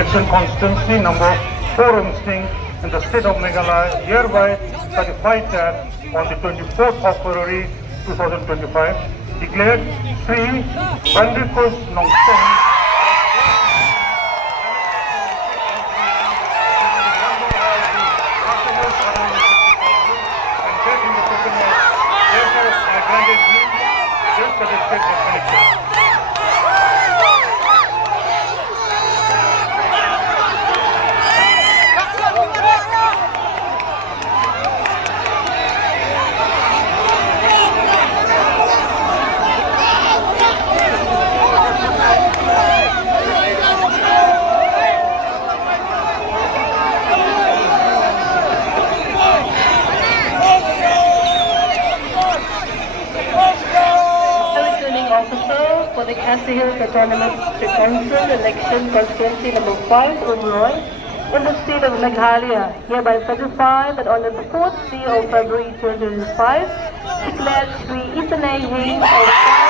election constituency number 4 in the state of Meghalaya, hereby certified that on the 24th of February 2025, declared Sri Bandrikus Nongsen and get in the token of therefore I granted him this certificate of election. Officer for the Cassie Hills Autonomous Council election constituency number 5, Ribhoi, in the state of Meghalaya, hereby certify that on the 4th day of February 2025, declared Sri Isanay Hing of